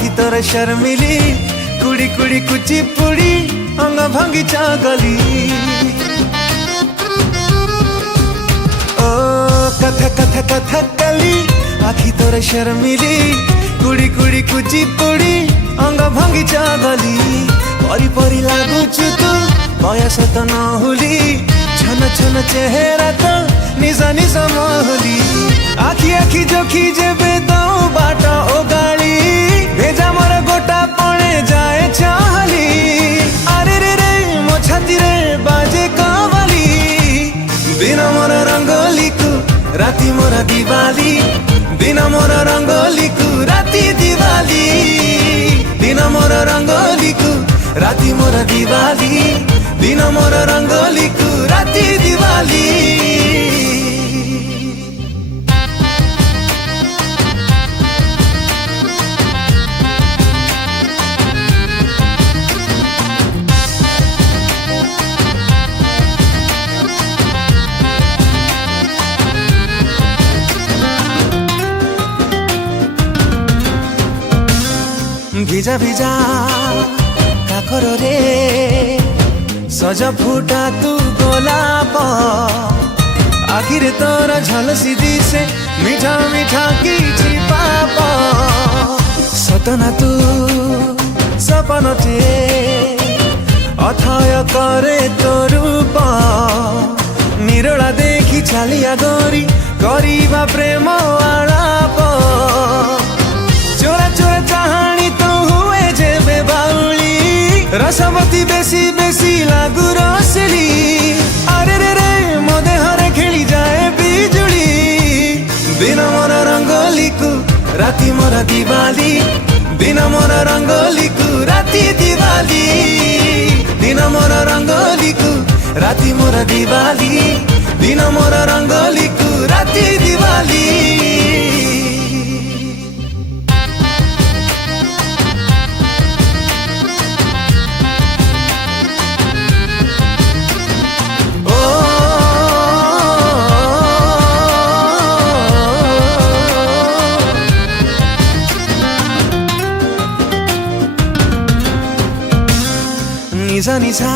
आखि तोर शर्मिली कुड़ी कुड़ी कुची पुड़ी अंग भंगी चागली ओ कथा कथा कथा कली आखि तोर शर्मिली कुड़ी कुड़ी कुची पुड़ी अंग भंगी चागली परी परी लागुछु तू बयस त नहुली छन छन चेहरा तो निजा निजा महली आखि आखि जोखी जेबे दौ बाटा ओगाली भेजा मोर गोटा पणे जाए चाहली अरे रे रे मो छाती रे बाजे कवाली बिना मोर रंगोली को राती मोर दिवाली बिना मोर रंगोली को राती दिवाली बिना मोर रंगोली को राती मोर दिवाली बिना मोर रंगोली को राती दिवाली भिजा भिजा काकर रे सज फुटा तू गोलाप आखिर तोर झलसी दिसे मीठा मीठा किछि पाप सतना तू सपनटे अथय करे तो रूप निरला देखी छालिया गरी करिबा प्रेम आलाप चोरा चोरा चाहानी तो हुए जेबे बाउली रसवती बेसी बेसी लागू रसली अरे रे रे मो देहरे खेली जाए बिजुली बिना मोर रंगोली को राती मोर दिवाली बिना मोर रंगोली को राती दिवाली बिना मोर रंगोली को राती मोर दिवाली बिना मोर रंगोली को राती दिवाली निजा निजा